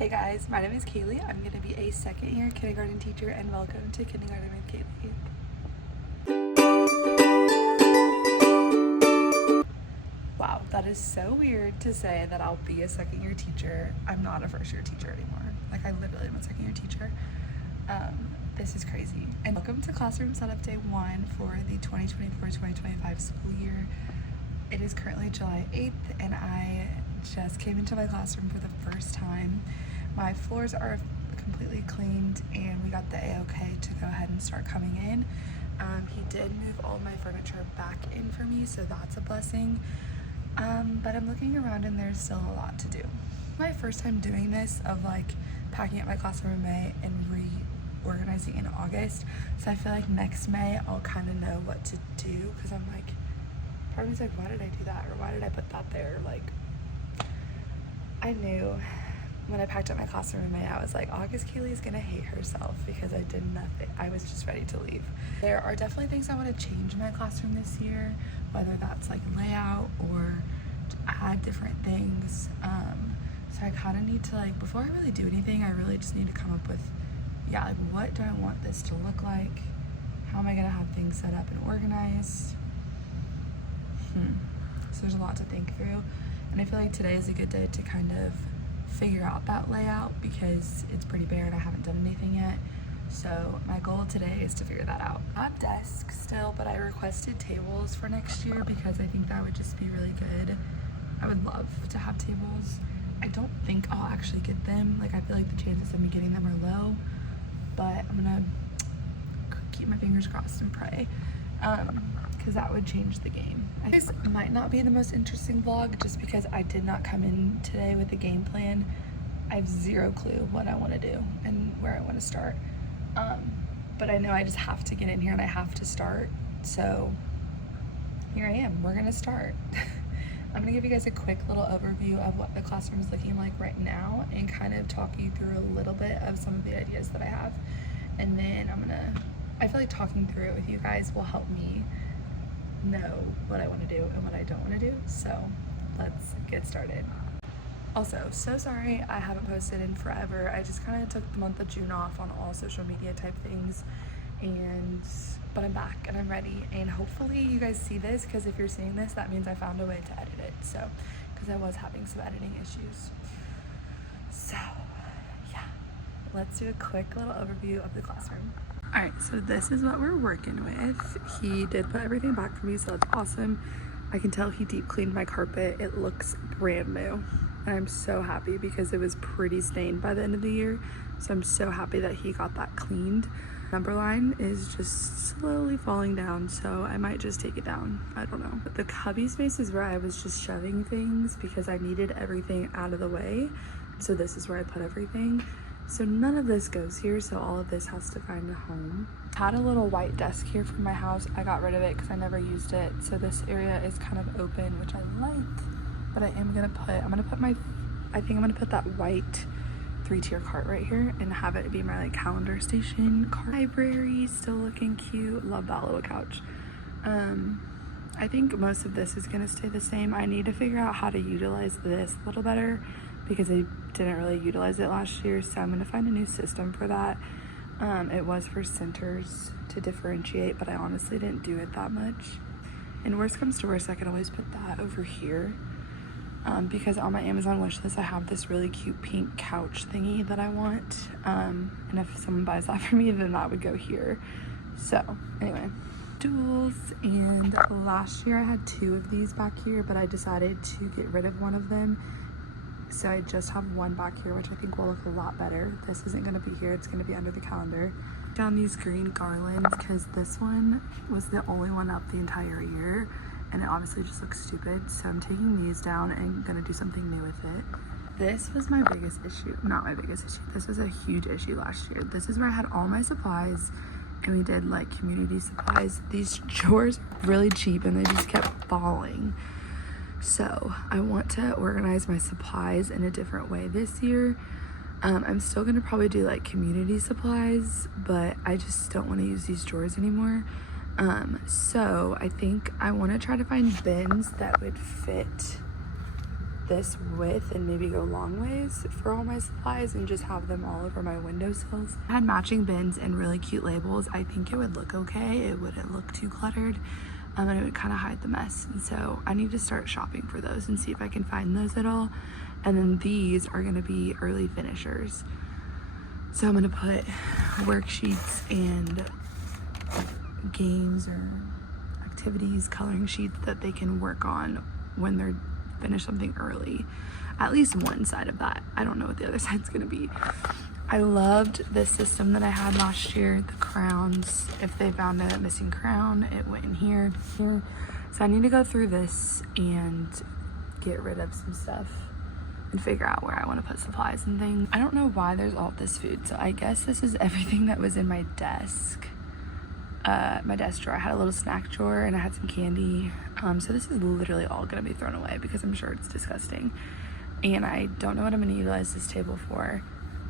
Hey guys, my name is Kaylee. I'm going to be a second year kindergarten teacher and welcome to Kindergarten with Kaylee. Wow, that is so weird to say that I'll be a second year teacher. I'm not a first year teacher anymore. Like I literally am a second year teacher. This is crazy. And welcome to classroom setup day 1 for the 2024-2025 school year. It is currently July 8th and I just came into my classroom for the first time. My floors are completely cleaned and we got the A-OK to go ahead and start coming in. He did move all of my furniture back in for me, so that's a blessing. But I'm looking around and there's still a lot to do. My first time doing this of like packing up my classroom in May and reorganizing in August. So I feel like next May I'll kind of know what to do because I'm like, part of me's like, why did I do that? Or why did I put that there? Like, I knew when I packed up my classroom in May, I was like, August Kaylee's gonna hate herself because I did nothing. I was just ready to leave. There are definitely things I want to change in my classroom this year, whether that's like layout or to add different things. So I kind of need to like, before I really do anything, I really just need to come up with, yeah, like what do I want this to look like? How am I gonna have things set up and organized? So there's a lot to think through. And I feel like today is a good day to kind of figure out that layout because it's pretty bare and I haven't done anything yet. So my goal today is to figure that out. I have desks still, but I requested tables for next year because I think that would just be really good. I would love to have tables. I don't think I'll actually get them. Like I feel like the chances of me getting them are low, but I'm gonna keep my fingers crossed and pray. Because that would change the game. This might not be the most interesting vlog just because I did not come in today with a game plan. I have zero clue what I want to do and where I want to start. But I know I just have to get in here and I have to start. So here I am, we're gonna start. I'm gonna give you guys a quick little overview of what the classroom is looking like right now and kind of talk you through a little bit of some of the ideas that I have. And then I feel like talking through it with you guys will help me know what I want to do and what I don't want to do. So let's get started. Also, so sorry I haven't posted in forever. I just kind of took the month of June off on all social media type things, but I'm back and I'm ready, and hopefully you guys see this because if you're seeing this, that means I found a way to edit it. So because I was having some editing issues. So yeah, let's do a quick little overview of the classroom. Alright, so this is what we're working with. He did put everything back for me, so that's awesome. I can tell he deep cleaned my carpet. It looks brand new. And I'm so happy because it was pretty stained by the end of the year. So I'm so happy that he got that cleaned. Number line is just slowly falling down, so I might just take it down. I don't know. But the cubby space is where I was just shoving things because I needed everything out of the way. So this is where I put everything. So none of this goes here, so all of this has to find a home. I had a little white desk here from my house. I got rid of it because I never used it. So this area is kind of open, which I like, but I think I'm gonna put that white 3-tier cart right here and have it be my like calendar station. Library, still looking cute. Love that little couch. I think most of this is gonna stay the same. I need to figure out how to utilize this a little better because I didn't really utilize it last year, so I'm gonna find a new system for that. It was for centers to differentiate, but I honestly didn't do it that much. And worst comes to worst, I can always put that over here because on my Amazon wish list I have this really cute pink couch thingy that I want, and if someone buys that for me, then that would go here. So anyway, stools, and last year I had 2 of these back here, but I decided to get rid of one of them. So I just have one back here, which I think will look a lot better. This isn't gonna be here, it's gonna be under the calendar. Found these green garlands because this one was the only one up the entire year and it obviously just looks stupid. So I'm taking these down and gonna do something new with it. This was my biggest issue, not my biggest issue. This was a huge issue last year. This is where I had all my supplies and we did like community supplies. These drawers are really cheap and they just kept falling. So I want to organize my supplies in a different way this year. I'm still gonna probably do like community supplies, but I just don't want to use these drawers anymore. So I think I want to try to find bins that would fit this width and maybe go long ways for all my supplies and just have them all over my windowsills. I had matching bins and really cute labels. I think it would look okay. It wouldn't look too cluttered, and it would kind of hide the mess. And so I need to start shopping for those and see if I can find those at all. And then these are gonna be early finishers. So I'm gonna put worksheets and games or activities, coloring sheets that they can work on when they're finished something early. At least one side of that. I don't know what the other side's gonna be. I loved this system that I had last year, the crowns. If they found a missing crown, it went in here. So I need to go through this and get rid of some stuff and figure out where I want to put supplies and things. I don't know why there's all this food. So I guess this is everything that was in my desk. My desk drawer. I had a little snack drawer and I had some candy. So this is literally all gonna be thrown away because I'm sure it's disgusting. And I don't know what I'm gonna utilize this table for.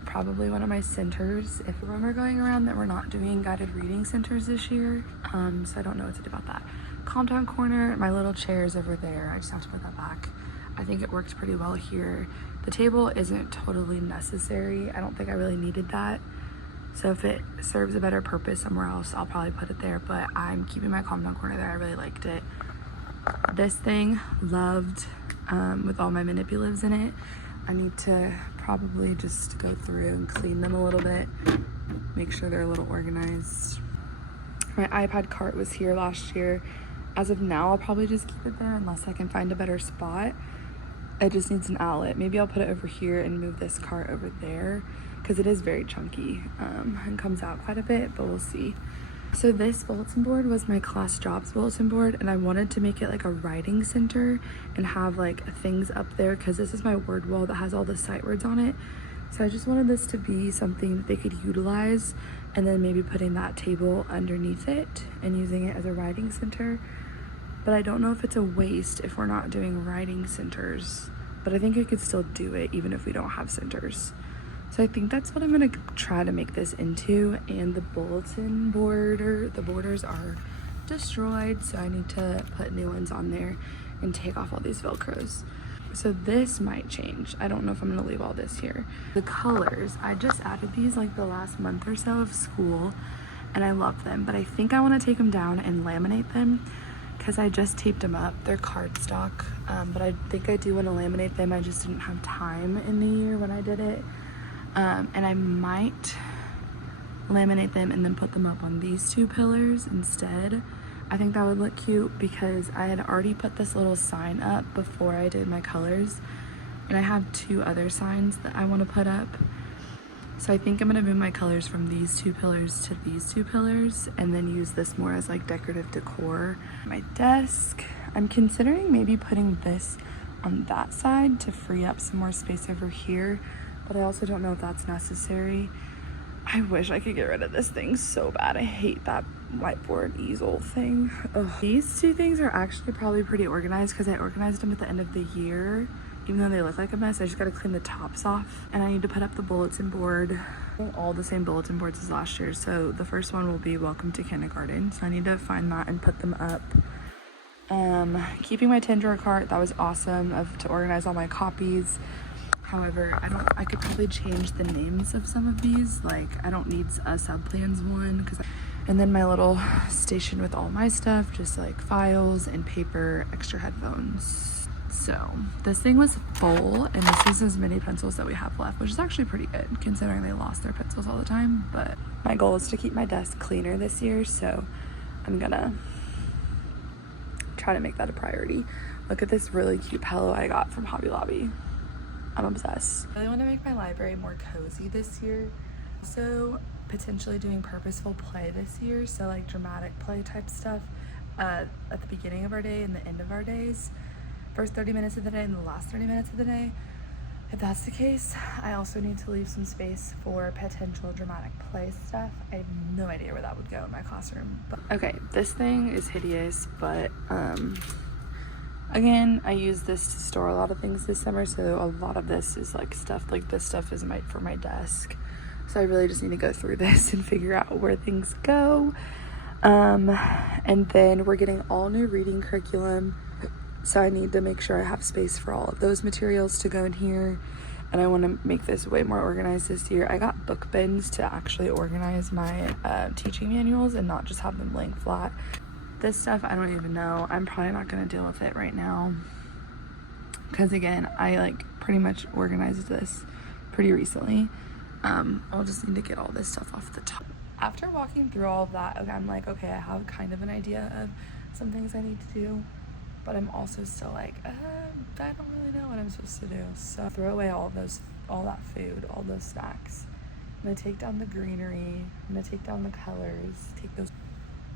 Probably one of my centers. If we're going around that we're not doing guided reading centers this year. So I don't know what to do about that. Calm down corner, my little chair's over there. I just have to put that back. I think it works pretty well here. The table isn't totally necessary. I don't think I really needed that. So if it serves a better purpose somewhere else, I'll probably put it there, but I'm keeping my calm down corner there. I really liked it. This thing, loved, with all my manipulatives in it. I need to probably just go through and clean them a little bit, make sure they're a little organized. My iPad cart was here last year. As of now, I'll probably just keep it there unless I can find a better spot. It just needs an outlet. Maybe I'll put it over here and move this cart over there because it is very chunky and comes out quite a bit, but we'll see. So this bulletin board was my class jobs bulletin board, and I wanted to make it like a writing center and have like things up there because this is my word wall that has all the sight words on it. So I just wanted this to be something that they could utilize, and then maybe putting that table underneath it and using it as a writing center. But I don't know if it's a waste if we're not doing writing centers, but I think I could still do it even if we don't have centers. So I think that's what I'm gonna try to make this into. And the bulletin border, the borders are destroyed, so I need to put new ones on there and take off all these Velcros. So this might change. I don't know if I'm gonna leave all this here. The colors, I just added these like the last month or so of school, and I love them, but I think I wanna take them down and laminate them because I just taped them up. They're cardstock, but I think I do wanna laminate them. I just didn't have time in the year when I did it. And I might laminate them and then put them up on these two pillars instead. I think that would look cute because I had already put this little sign up before I did my colors, and I have two other signs that I want to put up. So I think I'm gonna move my colors from these two pillars to these two pillars and then use this more as like decorative decor. My desk, I'm considering maybe putting this on that side to free up some more space over here, but I also don't know if that's necessary. I wish I could get rid of this thing so bad. I hate that whiteboard easel thing. Ugh. These two things are actually probably pretty organized because I organized them at the end of the year. Even though they look like a mess, I just gotta clean the tops off. And I need to put up the bulletin board. All the same bulletin boards as last year. So the first one will be Welcome to Kindergarten. So I need to find that and put them up. Keeping my 10-drawer cart, that was awesome to organize all my copies. However, I could probably change the names of some of these. Like, I don't need a subplans one. And then my little station with all my stuff, just like files and paper, extra headphones. So this thing was full, and this is as many pencils that we have left, which is actually pretty good considering they lost their pencils all the time. But my goal is to keep my desk cleaner this year, so I'm gonna try to make that a priority. Look at this really cute pillow I got from Hobby Lobby. I'm obsessed. I really want to make my library more cozy this year. So potentially doing purposeful play this year. So like dramatic play type stuff at the beginning of our day and the end of our days. First 30 minutes of the day and the last 30 minutes of the day. If that's the case, I also need to leave some space for potential dramatic play stuff. I have no idea where that would go in my classroom. But okay, this thing is hideous, but again, I use this to store a lot of things this summer, so a lot of this is like stuff, like this stuff is for my desk. So I really just need to go through this and figure out where things go. And then we're getting all new reading curriculum So I need to make sure I have space for all of those materials to go in here. And I want to make this way more organized this year. I got book bins to actually organize my teaching manuals and not just have them laying flat. This stuff, I don't even know. I'm probably not going to deal with it right now. Because again, I like pretty much organized this pretty recently. I'll just need to get all this stuff off the top. After walking through all of that, I'm like, okay, I have kind of an idea of some things I need to do. But I'm also still like, I don't really know what I'm supposed to do. So throw away all that food, all those snacks. I'm gonna take down the greenery. I'm gonna take down the colors, take those,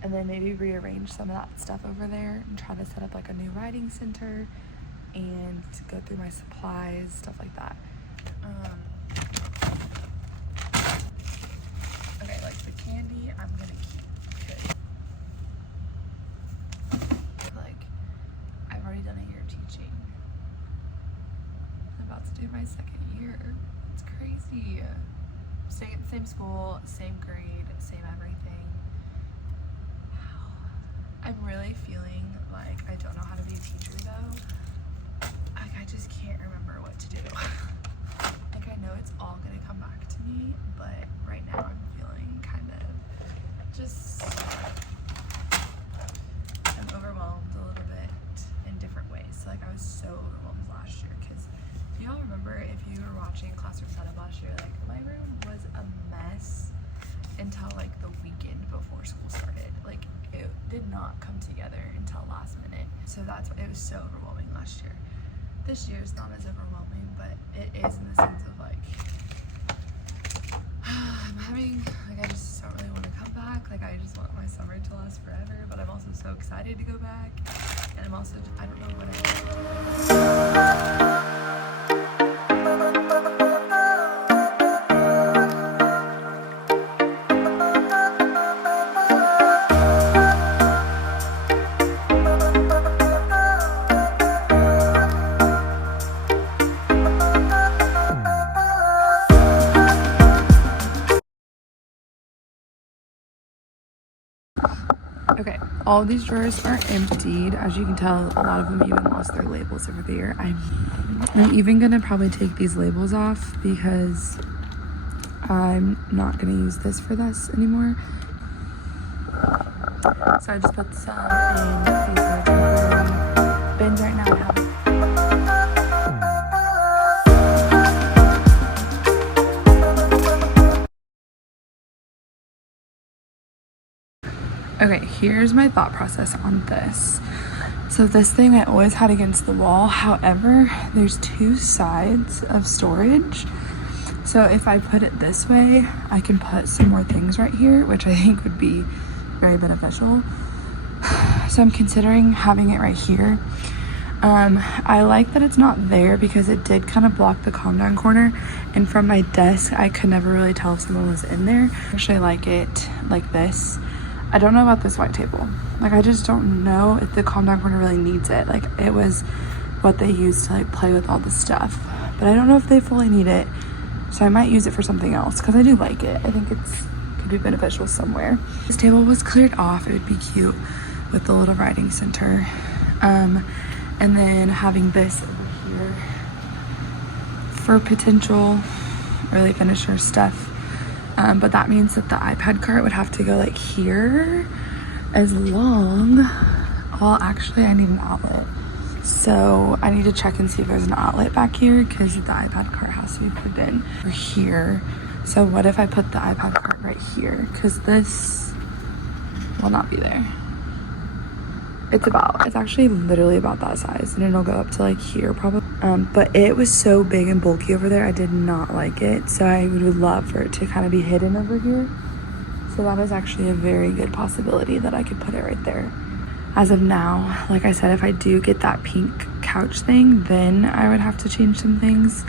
and then maybe rearrange some of that stuff over there and try to set up like a new writing center and go through my supplies, stuff like that. Okay, like the candy, I'm gonna keep. I've already done a year teaching. I'm about to do my second year. It's crazy. Staying at the same school, same grade, same everything. Wow. I'm really feeling like I don't know how to be a teacher though. Like I just can't remember what to do. Like I know it's all gonna come back to me, but right now I'm feeling kind of just, I'm overwhelmed a little bit in different ways. So like I was so overwhelmed last year because y'all remember if you were watching Classroom Setup last year, like my room was a mess until like the weekend before school started. Like it did not come together until last minute. So that's why it was so overwhelming last year. This year is not as overwhelming, but it is in the sense of like I'm having, like I just don't really want to come back. Like I just want my summer to last forever, but I'm also so excited to go back. And I'm also, I don't know what Okay, all these drawers are emptied. As you can tell, a lot of them even lost their labels over there. I'm even gonna probably take these labels off because I'm not gonna use this for this anymore. So I just put some in these little temporary bins right now. I have Okay, here's my thought process on this. So this thing I always had against the wall. However, there's two sides of storage. So if I put it this way, I can put some more things right here, which I think would be very beneficial. So I'm considering having it right here. I like that it's not there because it did kind of block the calm down corner, and from my desk I could never really tell if someone was in there. Actually, I like it like this. I don't know about this white table. Like I just don't know if the calm down corner really needs it. Like it was what they used to like play with all the stuff, but I don't know if they fully need it. So I might use it for something else because I do like it. I think it's could be beneficial somewhere. This table was cleared off. It would be cute with the little writing center. And then having this over here for potential early finisher stuff. But that means that the iPad cart would have to go like here as long. Well, actually I need an outlet. So I need to check and see if there's an outlet back here because the iPad cart has to be plugged in or here. So what if I put the iPad cart right here? Because this will not be there. It's actually literally about that size, and it'll go up to like here probably. But it was so big and bulky over there, I did not like it. So I would love for it to kind of be hidden over here. So that is actually a very good possibility that I could put it right there. As of now, like I said, if I do get that pink couch thing, then I would have to change some things.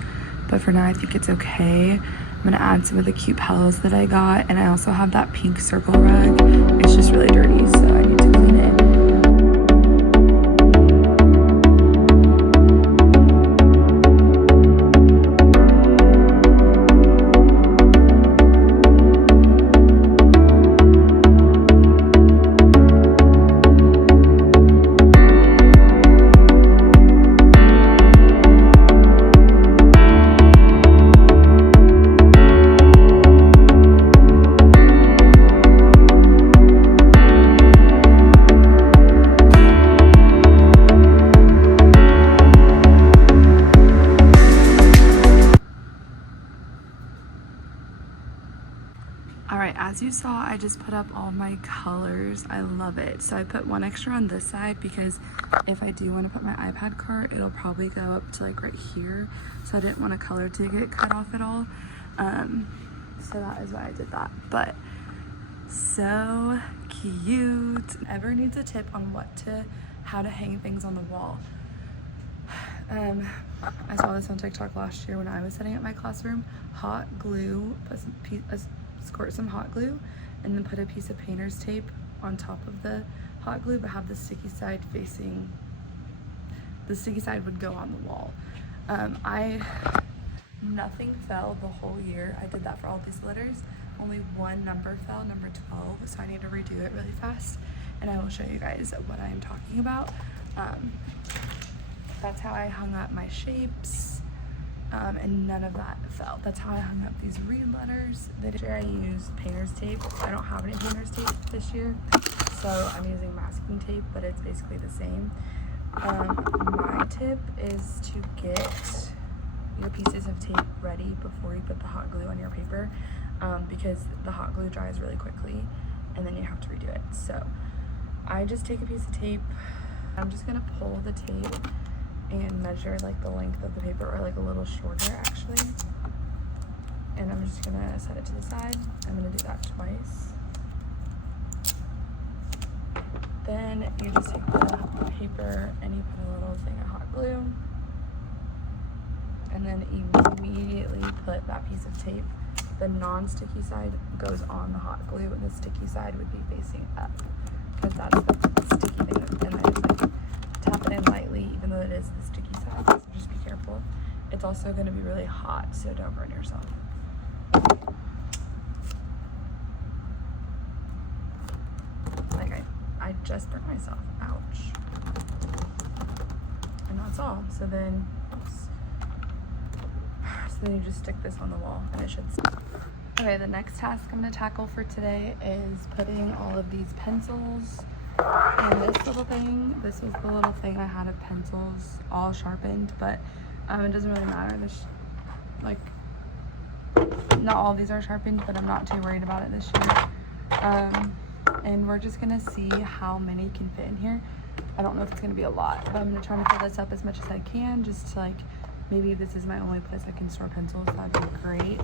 But for now, I think it's okay. I'm gonna add some of the cute pillows that I got, and I also have that pink circle rug. It's just really dirty, so I need to clean it. All right, as you saw, I just put up all my colors. I love it. So I put one extra on this side because if I do want to put my iPad cart, it'll probably go up to like right here. So I didn't want a color to get cut off at all. So that is why I did that. But so cute. Ever needs a tip on how to hang things on the wall? I saw this on TikTok last year when I was setting up my classroom. Hot glue, squirt some hot glue, and then put a piece of painter's tape on top of the hot glue, but have the sticky side facing, the sticky side would go on the wall. Nothing fell the whole year. I did that for all these letters. Only one number fell, number 12, so I need to redo it really fast, and I will show you guys what I am talking about. That's how I hung up my shapes, and none of that fell. That's how I hung up these read letters. This year I used painter's tape. I don't have any painter's tape this year, so I'm using masking tape, but it's basically the same. My tip is to get your pieces of tape ready before you put the hot glue on your paper, because the hot glue dries really quickly and then you have to redo it. So I just take a piece of tape. I'm just gonna pull the tape and measure like the length of the paper, or like a little shorter actually, and I'm just gonna set it to the side. I'm gonna do that twice. Then you just take the paper and you put a little thing of hot glue, and then immediately put that piece of tape. The non-sticky side goes on the hot glue, and the sticky side would be facing up, because that's the sticky thing. And I just like tap it in lightly, even though it is the sticky side, so just be careful. It's also going to be really hot, so don't burn yourself. Like I just burnt myself. Ouch. And that's all. So then you just stick this on the wall and it should stop. Okay, the next task I'm going to tackle for today is putting all of these pencils and this little thing. This was the little thing I had of pencils all sharpened, but it doesn't really matter. There's like, not all of these are sharpened, but I'm not too worried about it this year. And we're just going to see how many can fit in here. I don't know if it's going to be a lot, but I'm going to try to fill this up as much as I can, just to like, maybe if this is my only place I can store pencils, that'd be great.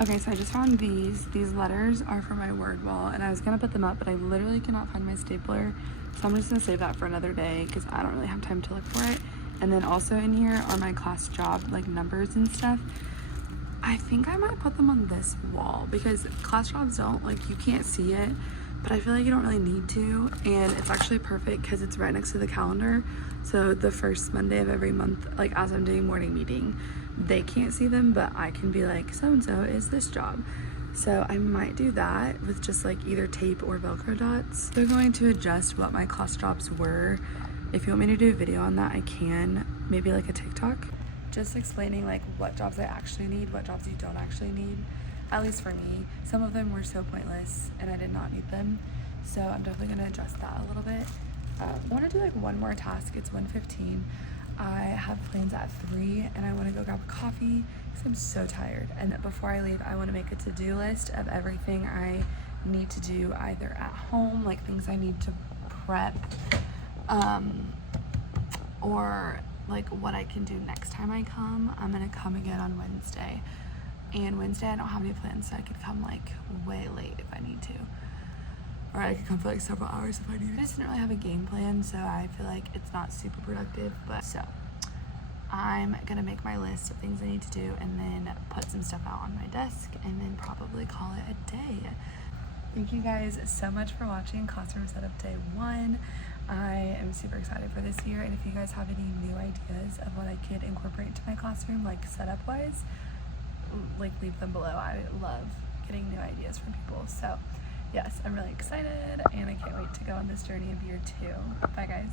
Okay, so I just found these. These letters are for my word wall, and I was gonna put them up, but I literally cannot find my stapler. So I'm just gonna save that for another day because I don't really have time to look for it. And then also in here are my class job, like numbers and stuff. I think I might put them on this wall because class jobs don't, like, you can't see it, but I feel like you don't really need to, and it's actually perfect because it's right next to the calendar. So the first Monday of every month, like as I'm doing morning meeting, they can't see them, but I can be like, so-and-so is this job. So I might do that with just like either tape or Velcro dots. They're going to adjust what my class jobs were. If you want me to do a video on that, I can, maybe like a TikTok. Just explaining like what jobs I actually need, what jobs you don't actually need. At least for me, some of them were so pointless and I did not need them. So I'm definitely gonna adjust that a little bit. I wanna do like one more task. It's 1:15. I have plans at 3 and I wanna go grab a coffee because I'm so tired. And before I leave, I wanna make a to-do list of everything I need to do either at home, like things I need to prep, or like what I can do next time I come. I'm gonna come again on Wednesday. And Wednesday I don't have any plans, so I could come like way late if I need to. Or I could come for like several hours if I need to. I just didn't really have a game plan, so I feel like it's not super productive. But so I'm gonna make my list of things I need to do and then put some stuff out on my desk and then probably call it a day. Thank you guys so much for watching Classroom Setup Day 1. I am super excited for this year, and if you guys have any new ideas of what I could incorporate into my classroom, like setup wise, like leave them below. I love getting new ideas from people. So yes, I'm really excited and I can't wait to go on this journey of year 2. Bye guys.